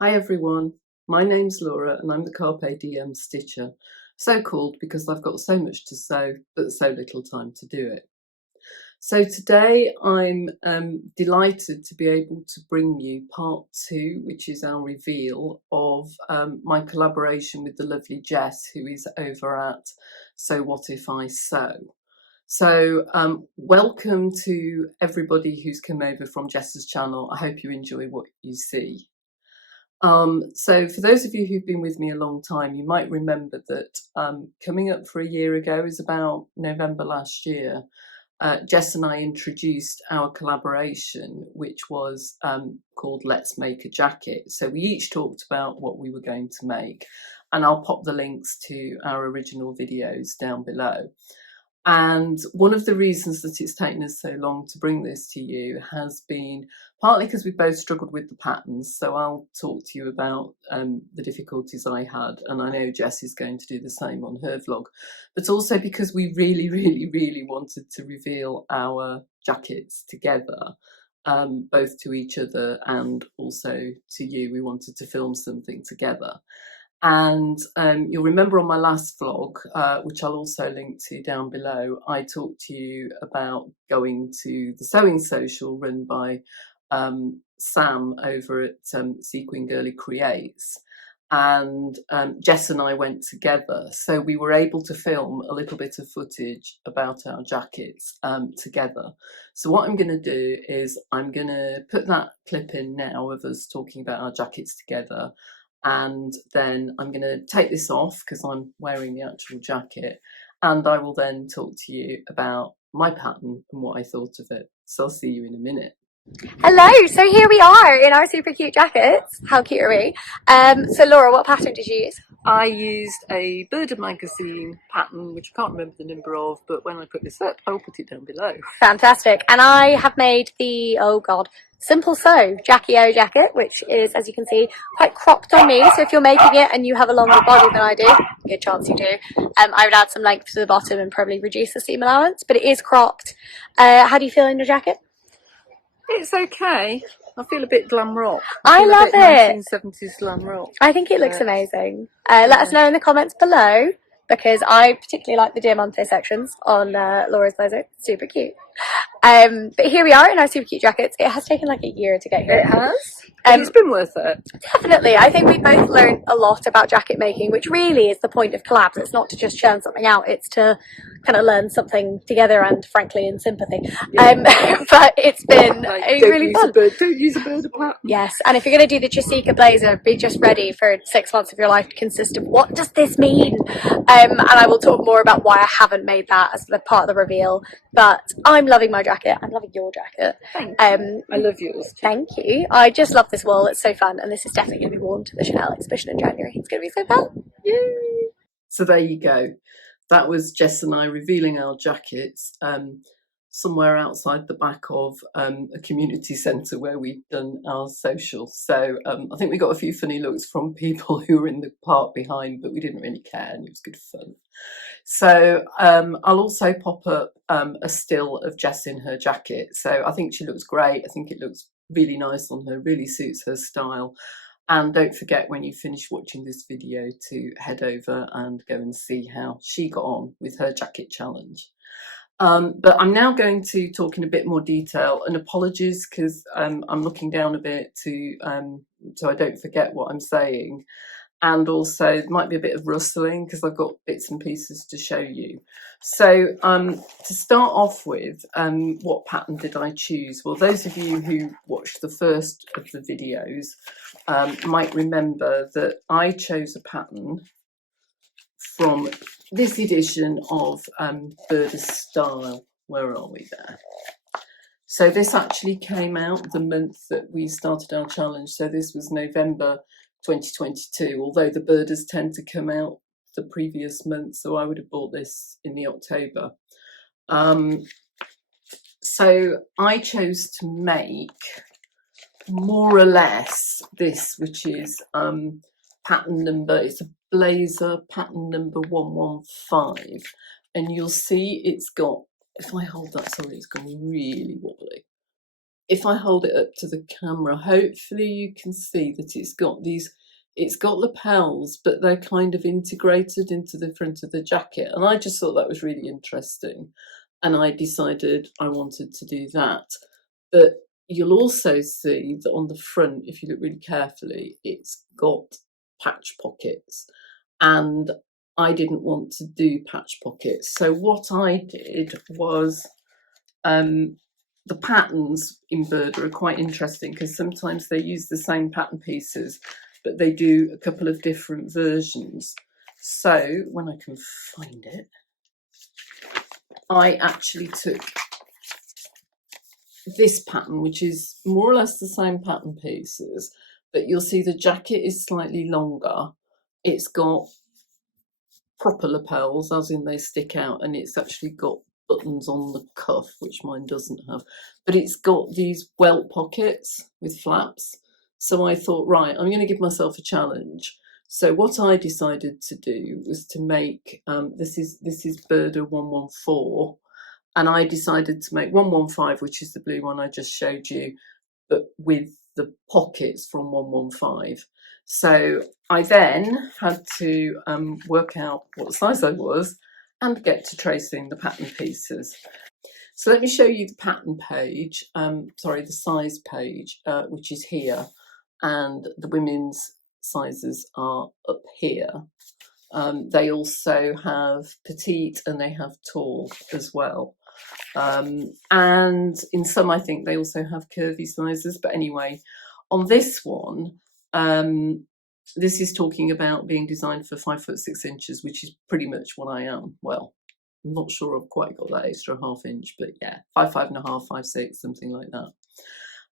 Hi everyone, my name's Laura and I'm the Carpe Diem Stitcher, so called because I've got so much to sew but so little time to do it. So today I'm delighted to be able to bring you part 2, which is our reveal of my collaboration with the lovely Jess, who is over at So What If I Sew. So welcome to everybody who's come over from Jess's channel. I hope you enjoy what you see. So for those of you who've been with me a long time, you might remember that coming up for a year ago is about November last year, Jess and I introduced our collaboration, which was called Let's Make a Jacket. So we each talked about what we were going to make, and I'll pop the links to our original videos down below. And one of the reasons that it's taken us so long to bring this to you has been partly because we both struggled with the patterns. So I'll talk to you about the difficulties I had, and I know Jess is going to do the same on her vlog, but also because we really wanted to reveal our jackets together, both to each other and also to you. We wanted to film something together. And you'll remember on my last vlog, which I'll also link to down below, I talked to you about going to the sewing social run by Sam over at Sequin Girly Creates, and Jess and I went together, so we were able to film a little bit of footage about our jackets together. So what I'm going to do is I'm going to put that clip in now of us talking about our jackets together, and then I'm going to take this off because I'm wearing the actual jacket, and I will then talk to you about my pattern and what I thought of it. So I'll see you in a minute. Hello, so here we are in our super cute jackets. How cute are we? So Laura, what pattern did you use? I used a Birder magazine pattern, which I can't remember the number of, but when I put this up, I'll put it down below. Fantastic. And I have made the, oh God, Simple Sew Jackie O jacket, which is, as you can see, quite cropped on me. So if you're making it and you have a longer body than I do, good chance you do, I would add some length to the bottom and probably reduce the seam allowance, but it is cropped. How do you feel in your jacket? It's okay. I feel a bit glam rock. I love it. 1970s glam rock. I think it looks amazing. Let us know in the comments below, because I particularly like the Diamante sections on Laura's blazer. Super cute. But here we are in our super cute jackets. It has taken like a year to get here. It has. It's been worth it. Definitely. I think we both learned a lot about jacket making, which really is the point of collabs. It's not to just churn something out, it's to kind of learn something together and frankly in sympathy. Yeah. But it's been really fun. Don't use a Birder pattern. Yes, and if you're going to do the Jessica blazer, be just ready for 6 months of your life to consist of what does this mean? And I will talk more about why I haven't made that as the part of the reveal. But I'm loving my jacket. I'm loving your jacket. Thank you. I love yours too. Thank you. I just love this wool. It's so fun, and this is definitely going to be worn to the Chanel exhibition in January. It's going to be so fun. Yay! So there you go. That was Jess and I revealing our jackets somewhere outside the back of a community centre where we've done our social. So I think we got a few funny looks from people who were in the part behind, but we didn't really care, and it was good fun. So I'll also pop up a still of Jess in her jacket. So I think she looks great. I think it looks really nice on her, really suits her style. And don't forget, when you finish watching this video, to head over and go and see how she got on with her jacket challenge. But I'm now going to talk in a bit more detail, and apologies because I'm looking down a bit to so I don't forget what I'm saying. And also it might be a bit of rustling because I've got bits and pieces to show you. So to start off with, what pattern did I choose? Well, those of you who watched the first of the videos might remember that I chose a pattern from this edition of Birder Style. Where are we there? So this actually came out the month that we started our challenge. So this was November 2022, although the Birders tend to come out the previous month, so I would have bought this in the October. So I chose to make more or less this, which is pattern number, it's a blazer pattern number 115, and you'll see it's got, if I hold that, sorry, it's gone really wobbly. if I hold it up to the camera, hopefully you can see that it's got lapels, but they're kind of integrated into the front of the jacket. And I just thought that was really interesting. And I decided I wanted to do that. But you'll also see that on the front, if you look really carefully, it's got patch pockets. And I didn't want to do patch pockets. So what I did was, the patterns in Burda are quite interesting because sometimes they use the same pattern pieces, but they do a couple of different versions. So when I can find it, I actually took this pattern, which is more or less the same pattern pieces, but you'll see the jacket is slightly longer. It's got proper lapels, as in they stick out, and it's actually got buttons on the cuff, which mine doesn't have, but it's got these welt pockets with flaps. So I thought, right, I'm going to give myself a challenge. So what I decided to do was to make, this is Burda 114, and I decided to make 115, which is the blue one I just showed you, but with the pockets from 115. So I then had to work out what size I was and get to tracing the pattern pieces. So let me show you the pattern page, sorry, the size page, which is here, and the women's sizes are up here. They also have petite and they have tall as well. And in some, I think they also have curvy sizes. But anyway, on this one, this is talking about being designed for 5'6", which is pretty much what I am. Well, I'm not sure I've quite got that extra ½ inch, but yeah, 5'5½", 5'6", something like that.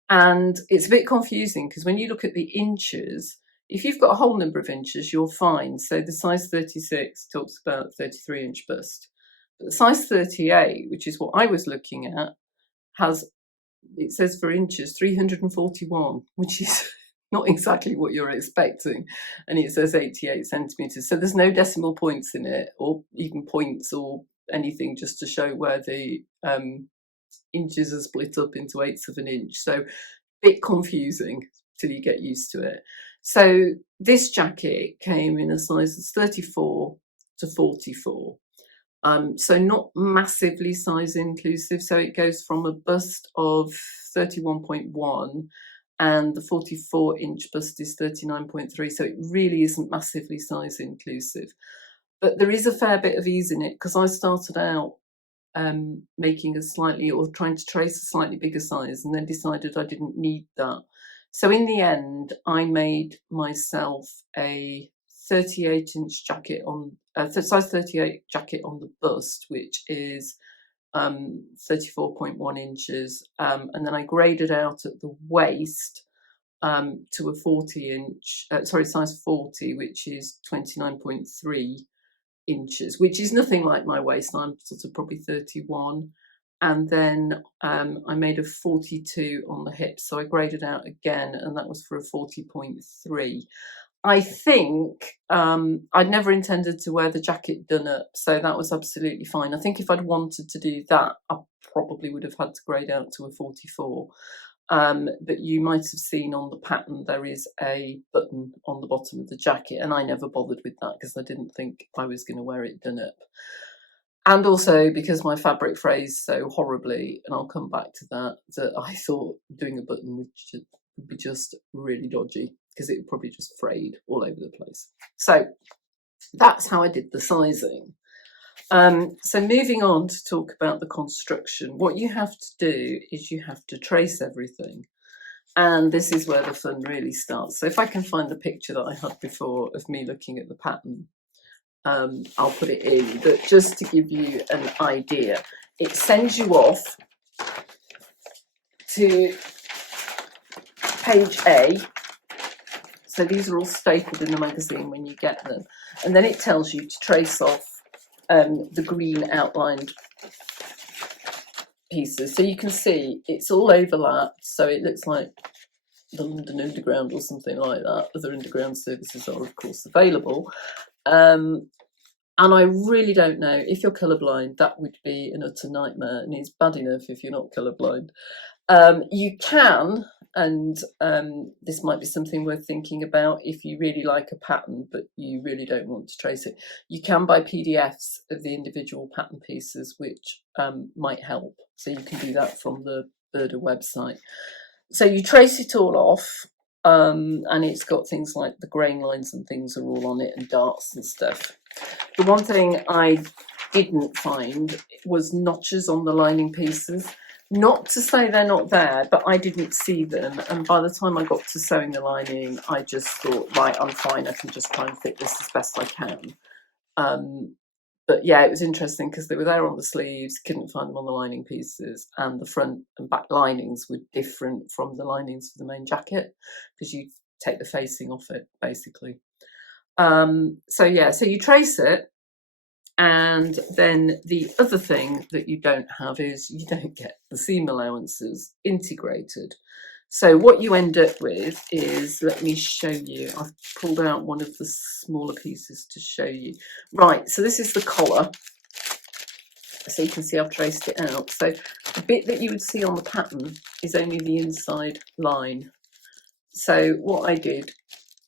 And it's a bit confusing because when you look at the inches, if you've got a whole number of inches, you're fine. So the size 36 talks about 33-inch bust. But the size 38, which is what I was looking at, it says for inches 341, which is not exactly what you're expecting. And it says 88 centimetres. So there's no decimal points in it, or even points or anything, just to show where the inches are split up into eighths of an inch. So a bit confusing till you get used to it. So this jacket came in a sizes 34 to 44. So not massively size inclusive. So it goes from a bust of 31.1 and the 44-inch bust is 39.3. So it really isn't massively size inclusive. But there is a fair bit of ease in it because I started out making a slightly, or trying to trace a slightly bigger size, and then decided I didn't need that. So in the end, I made myself a 38-inch jacket on, size 38 jacket on the bust, which is 34.1 inches. And then I graded out at the waist to a 40-inch, size 40, which is 29.3 inches, which is nothing like my waist. I'm sort of probably 31. And then I made a 42 on the hips, so I graded out again, and that was for a 40.3. I think I'd never intended to wear the jacket done up, so that was absolutely fine. I think if I'd wanted to do that, I probably would have had to grade out to a 44. But you might have seen on the pattern there is a button on the bottom of the jacket, and I never bothered with that because I didn't think I was going to wear it done up. And also because my fabric frays so horribly, and I'll come back to that, that I thought doing a button would be just really dodgy because it would probably just frayed all over the place. So that's how I did the sizing. So moving on to talk about the construction, what you have to do is you have to trace everything. And this is where the fun really starts. So if I can find the picture that I had before of me looking at the pattern, I'll put it in, but just to give you an idea, it sends you off to page A. So these are all stapled in the magazine when you get them. And then it tells you to trace off the green outlined pieces. So you can see it's all overlapped, so it looks like the London Underground or something like that. Other underground services are of course available. And I really don't know, if you're colourblind, that would be an utter nightmare, and it's bad enough if you're not colourblind. You can, and this might be something worth thinking about if you really like a pattern but you really don't want to trace it, you can buy PDFs of the individual pattern pieces, which might help. So you can do that from the Burda website. So you trace it all off, and it's got things like the grain lines and things are all on it, and darts and stuff. The one thing I didn't find was notches on the lining pieces. Not to say they're not there, but I didn't see them. And by the time I got to sewing the lining, I just thought, right, I'm fine. I can just try and fit this as best I can. But yeah, it was interesting because they were there on the sleeves, couldn't find them on the lining pieces, and the front and back linings were different from the linings for the main jacket because you take the facing off it, basically. So yeah, so you trace it, and then the other thing that you don't have is you don't get the seam allowances integrated. So what you end up with is, let me show you, I've pulled out one of the smaller pieces to show you. Right, so this is the collar. So you can see I've traced it out. So the bit that you would see on the pattern is only the inside line. So what I did,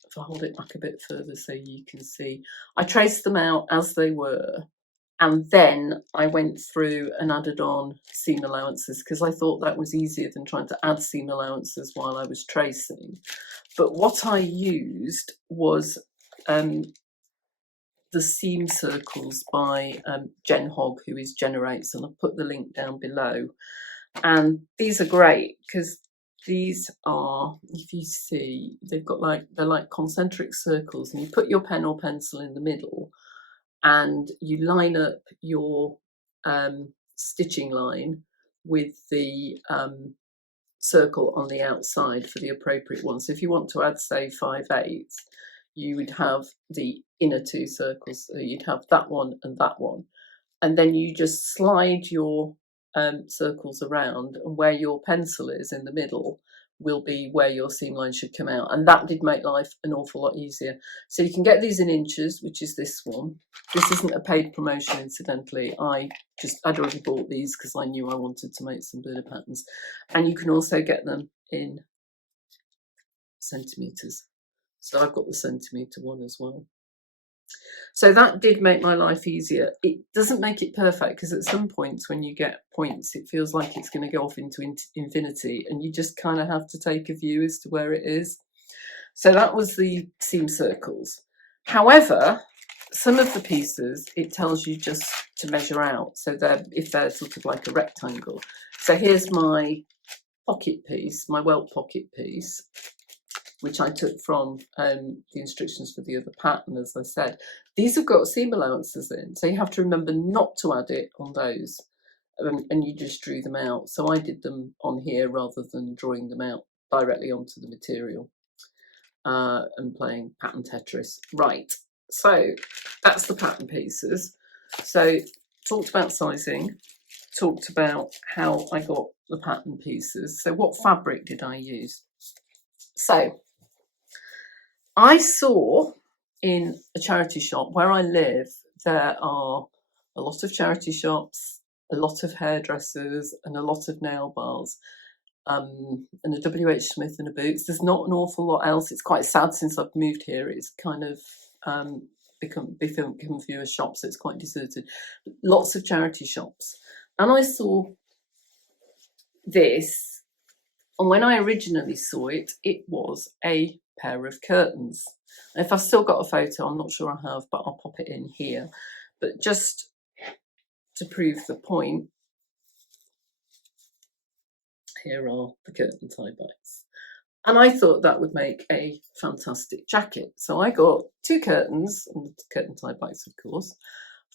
if I hold it back a bit further so you can see, I traced them out as they were, and then I went through and added on seam allowances because I thought that was easier than trying to add seam allowances while I was tracing. But what I used was the seam circles by Jen Hogg, who is Generates, and I'll put the link down below. And these are great because these are, if you see, they've got they're like concentric circles, and you put your pen or pencil in the middle and you line up your stitching line with the circle on the outside for the appropriate one. So if you want to add, say, 5/8, you would have the inner two circles. So you'd have that one and that one. And then you just slide your circles around, and where your pencil is in the middle will be where your seam line should come out, and that did make life an awful lot easier. So you can get these in inches, which is this one. This isn't a paid promotion, incidentally. I'd already bought these because I knew I wanted to make some Burda patterns, and you can also get them in centimetres. So I've got the centimetre one as well. So that did make my life easier. It doesn't make it perfect because at some points when you get points, it feels like it's going to go off into infinity, and you just kind of have to take a view as to where it is. So that was the seam circles. However, some of the pieces, it tells you just to measure out. So if they're sort of like a rectangle. So here's my pocket piece, my welt pocket piece, which I took from the instructions for the other pattern, as I said. These have got seam allowances in, so you have to remember not to add it on those, and you just drew them out. So I did them on here rather than drawing them out directly onto the material and playing pattern Tetris. Right, so that's the pattern pieces. So talked about sizing, talked about how I got the pattern pieces. So what fabric did I use? So I saw in a charity shop where I live, there are a lot of charity shops, a lot of hairdressers, and a lot of nail bars, and a WH Smith and a Boots. There's not an awful lot else. It's quite sad since I've moved here. It's kind of become fewer shops, so it's quite deserted. Lots of charity shops. And I saw this, and when I originally saw it, it was a pair of curtains. And if I've still got a photo, I'm not sure I have, but I'll pop it in here. But just to prove the point, here are the curtain tie backs. And I thought that would make a fantastic jacket. So I got 2 curtains, and curtain tie backs, of course,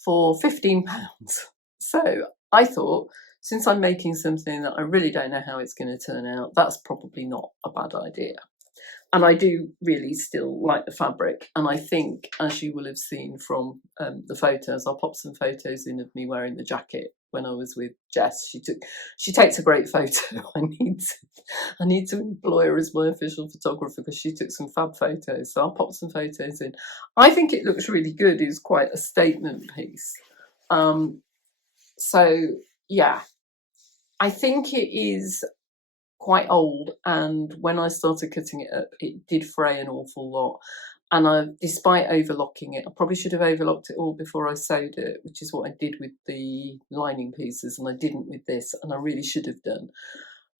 for £15. So I thought, since I'm making something that I really don't know how it's going to turn out, that's probably not a bad idea. And I do really still like the fabric. And I think, as you will have seen from the photos, I'll pop some photos in of me wearing the jacket when I was with Jess. She takes a great photo. I need to employ her as my official photographer because she took some fab photos. So I'll pop some photos in. I think it looks really good. It's quite a statement piece. So yeah, I think it is quite old, and when I started cutting it up, it did fray an awful lot. And despite overlocking it, I probably should have overlocked it all before I sewed it, which is what I did with the lining pieces, and I didn't with this, and I really should have done.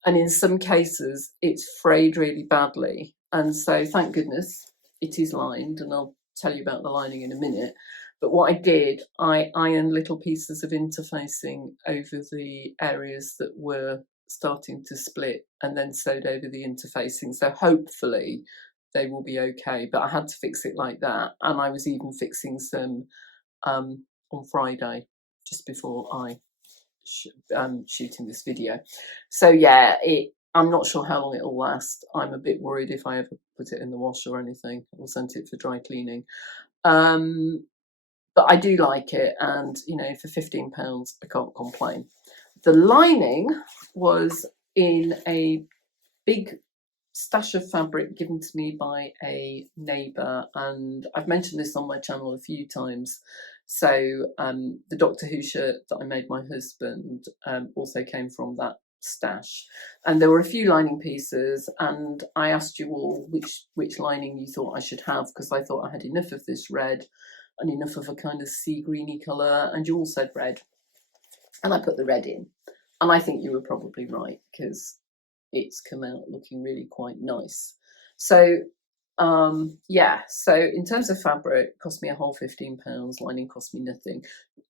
And in some cases, it's frayed really badly. And so thank goodness it is lined, and I'll tell you about the lining in a minute. But what I did, I ironed little pieces of interfacing over the areas that were starting to split and then sewed over the interfacing. So hopefully they will be okay. But I had to fix it like that. And I was even fixing some on Friday, just before I shooting this video. So yeah, I'm not sure how long it'll last. I'm a bit worried if I ever put it in the wash or anything or sent it for dry cleaning. But I do like it, and you know, for £15 I can't complain. The lining was in a big stash of fabric given to me by a neighbour, and I've mentioned this on my channel a few times. So the Doctor Who shirt that I made my husband also came from that stash, and there were a few lining pieces, and I asked you all which lining you thought I should have, because I thought I had enough of this red and enough of a kind of sea greeny colour, and you all said red, and I put the red in, and I think you were probably right, because it's come out looking really quite nice. So yeah, so in terms of fabric, it cost me a whole £15. Lining cost me nothing.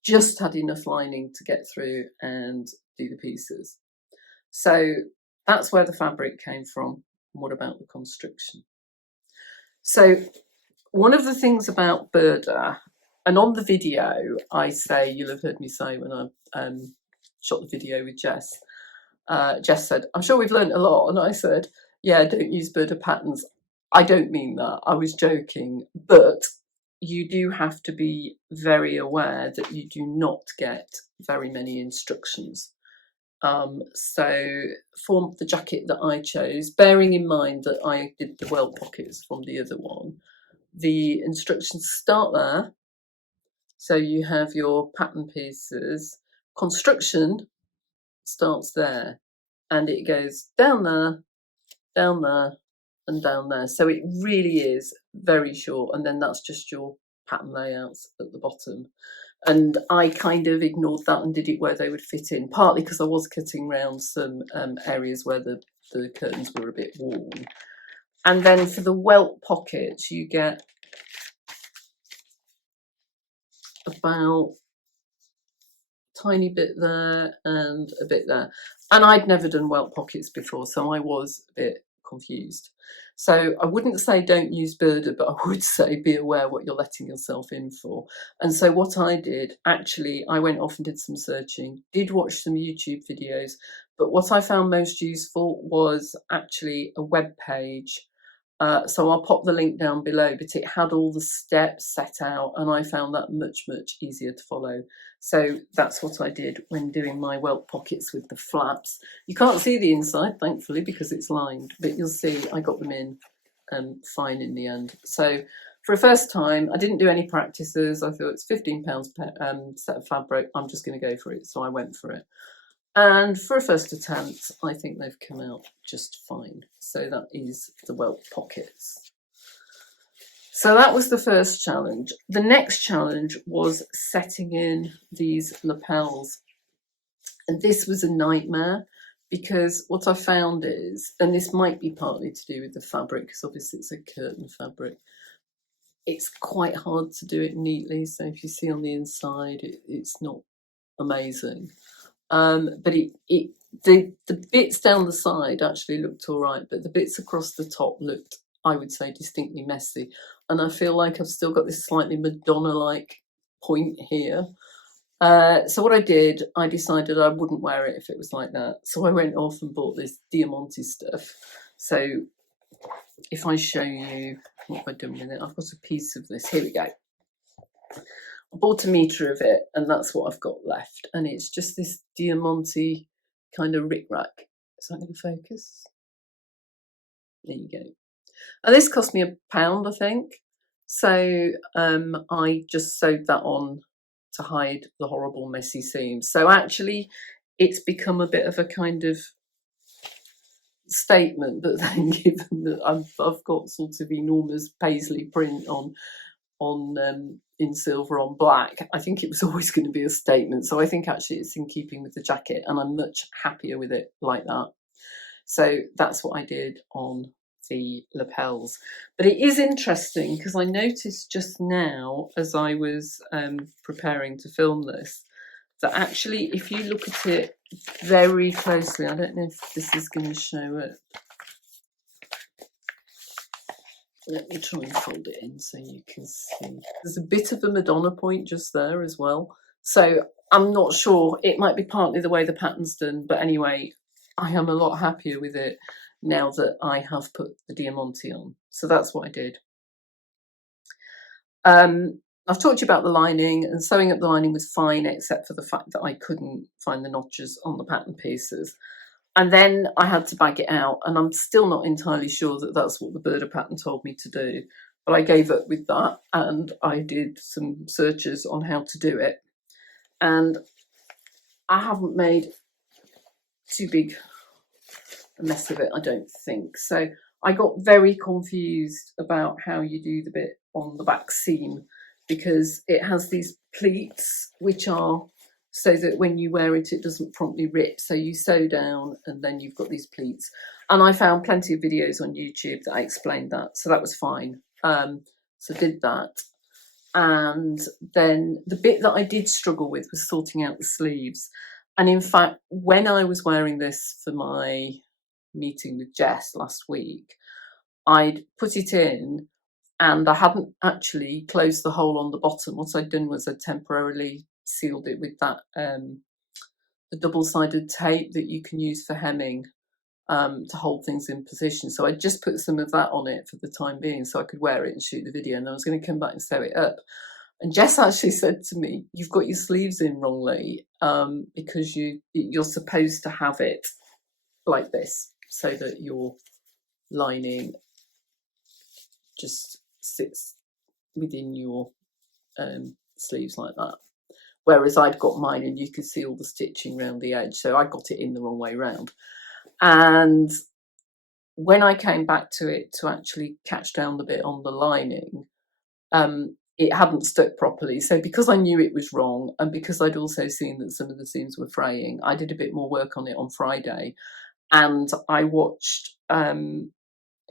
Just had enough lining to get through and do the pieces. So that's where the fabric came from. What about the construction? So one of the things about Burda, and on the video I say, you'll have heard me say when I shot the video with Jess, Jess said, I'm sure we've learned a lot. And I said, yeah, don't use Burda patterns. I don't mean that. I was joking. But you do have to be very aware that you do not get very many instructions. So for the jacket that I chose, bearing in mind that I did the welt pockets from the other one, the instructions start there. So you have your pattern pieces. Construction starts there, and it goes down there, and down there. So it really is very short, and then that's just your pattern layouts at the bottom. And I kind of ignored that and did it where they would fit in, partly because I was cutting around some areas where the curtains were a bit worn. And then for the welt pockets, you get about a tiny bit there and a bit there. And I'd never done welt pockets before, so I was a bit confused. So I wouldn't say don't use Burda, but I would say be aware what you're letting yourself in for. And so what I did, actually, I went off and did some searching, did watch some YouTube videos, but what I found most useful was actually a web page. So I'll pop the link down below, but it had all the steps set out, and I found that much, much easier to follow. So that's what I did when doing my welt pockets with the flaps. You can't see the inside, thankfully, because it's lined, but you'll see I got them in fine in the end. So for a first time, I didn't do any practices. I thought it's £15 per set of fabric. I'm just going to go for it. So I went for it. And for a first attempt, I think they've come out just fine. So that is the welt pockets. So that was the first challenge. The next challenge was setting in these lapels. And this was a nightmare, because what I found is, and this might be partly to do with the fabric, because obviously it's a curtain fabric, it's quite hard to do it neatly. So if you see on the inside, it's not amazing. But the bits down the side actually looked all right, but the bits across the top looked, I would say, distinctly messy. And I feel like I've still got this slightly Madonna-like point here. So what I did, I decided I wouldn't wear it if it was like that. So I went off and bought this Diamante stuff. So if I show you what have I done with it, I've got a piece of this. Here we go. I bought a metre of it, and that's what I've got left. And it's just this diamante kind of rick-rack. Is that going to focus? There you go. And this cost me £1, I think. So I just sewed that on to hide the horrible messy seams. So actually, it's become a bit of a kind of statement, but then given that I've got sort of enormous paisley print on in silver on black, I think it was always going to be a statement. So I think actually it's in keeping with the jacket, and I'm much happier with it like that. So that's what I did on the lapels. But it is interesting because I noticed just now as I was preparing to film this, that actually if you look at it very closely, I don't know if this is going to show it. Let me try and fold it in so you can see. There's a bit of a Madonna point just there as well. So I'm not sure. It might be partly the way the pattern's done, but anyway, I am a lot happier with it now that I have put the diamante on. So that's what I did. I've talked to you about the lining, and sewing up the lining was fine, except for the fact that I couldn't find the notches on the pattern pieces. And then I had to bag it out, and I'm still not entirely sure that that's what the Burda pattern told me to do. But I gave up with that, and I did some searches on how to do it. And I haven't made too big a mess of it, I don't think. So I got very confused about how you do the bit on the back seam, because it has these pleats which are so that when you wear it, it doesn't promptly rip. So you sew down and then you've got these pleats. And I found plenty of videos on YouTube that I explained that. So that was fine. So did that. And then the bit that I did struggle with was sorting out the sleeves. And in fact, when I was wearing this for my meeting with Jess last week, I'd put it in and I hadn't actually closed the hole on the bottom. What I'd done was I temporarily sealed it with that the double-sided tape that you can use for hemming to hold things in position. So I just put some of that on it for the time being so I could wear it and shoot the video, and I was going to come back and sew it up. And Jess actually said to me, "You've got your sleeves in wrongly, because you're supposed to have it like this so that your lining just sits within your sleeves like that." Whereas I'd got mine and you could see all the stitching around the edge, so I got it in the wrong way round. And when I came back to it to actually catch down the bit on the lining, it hadn't stuck properly. So because I knew it was wrong, and because I'd also seen that some of the seams were fraying, I did a bit more work on it on Friday, and I watched a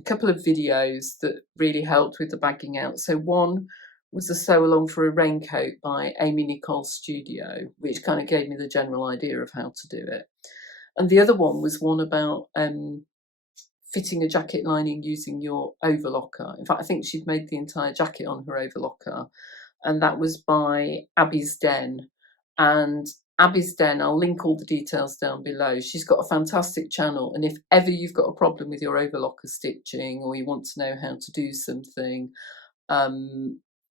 couple of videos that really helped with the bagging out. So one was a sew along for a raincoat by Amy Nicole's Studio, which kind of gave me the general idea of how to do it. And the other one was one about fitting a jacket lining using your overlocker. In fact, I think she'd made the entire jacket on her overlocker, and that was by Abby's Den. And Abby's Den, I'll link all the details down below. She's got a fantastic channel, and if ever you've got a problem with your overlocker stitching or you want to know how to do something,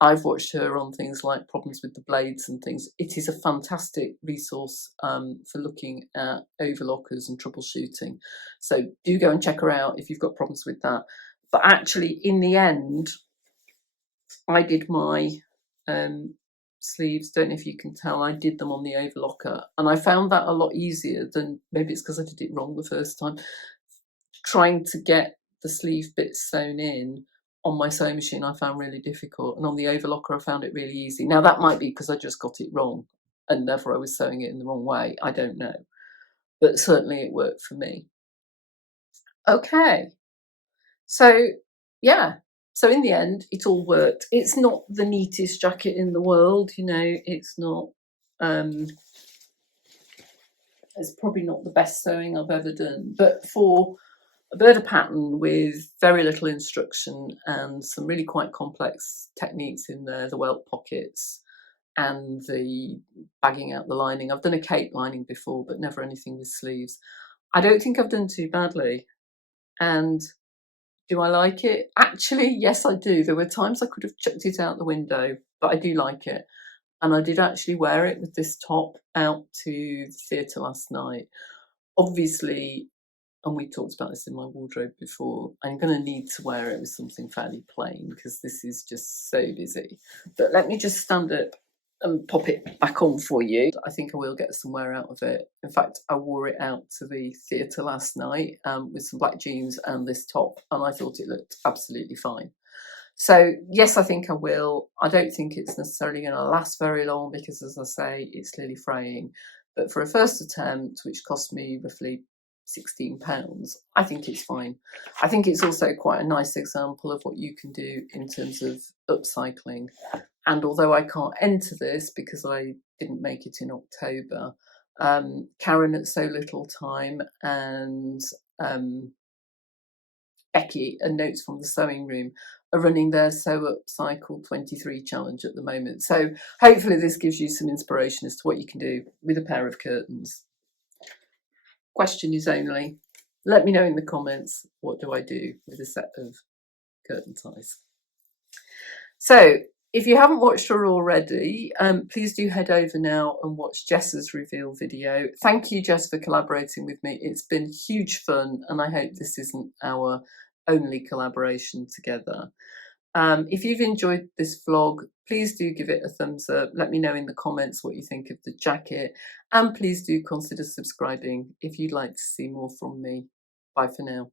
I've watched her on things like problems with the blades and things. It is a fantastic resource for looking at overlockers and troubleshooting. So do go and check her out if you've got problems with that. But actually, in the end, I did my sleeves, don't know if you can tell, I did them on the overlocker, and I found that a lot easier than, maybe it's because I did it wrong the first time, trying to get the sleeve bits sewn in on my sewing machine I found really difficult, and on the overlocker I found it really easy. Now that might be because I just got it wrong and therefore I was sewing it in the wrong way, I don't know, but certainly it worked for me. Okay, so yeah, so in the end it all worked. It's not the neatest jacket in the world, you know, it's not it's probably not the best sewing I've ever done, but for a Burda pattern with very little instruction and some really quite complex techniques in there, the welt pockets and the bagging out the lining. I've done a cape lining before, but never anything with sleeves. I don't think I've done too badly. And Do I like it? Actually, yes, I do. There were times I could have chucked it out the window, but I do like it. And I did actually wear it with this top out to the theatre last night. Obviously, and we talked about this in my wardrobe before, I'm going to need to wear it with something fairly plain because this is just so busy. But let me just stand up and pop it back on for you. I think I will get some wear out of it. In fact, I wore it out to the theatre last night with some black jeans and this top, and I thought it looked absolutely fine. So yes, I think I will. I don't think it's necessarily going to last very long because, as I say, it's clearly fraying. But for a first attempt, which cost me roughly £16, I think it's fine. I think it's also quite a nice example of what you can do in terms of upcycling. And although I can't enter this because I didn't make it in October, Karen at So Little Time and Becky and Notes from the Sewing Room are running their Sew Upcycled 23 challenge at the moment. So hopefully this gives you some inspiration as to what you can do with a pair of curtains. Question is only, let me know in the comments, what do I do with a set of curtain ties? So if you haven't watched her already, please do head over now and watch Jess's reveal video. Thank you, Jess, for collaborating with me. It's been huge fun, and I hope this isn't our only collaboration together. If you've enjoyed this vlog, please do give it a thumbs up. Let me know in the comments what you think of the jacket, and please do consider subscribing if you'd like to see more from me. Bye for now.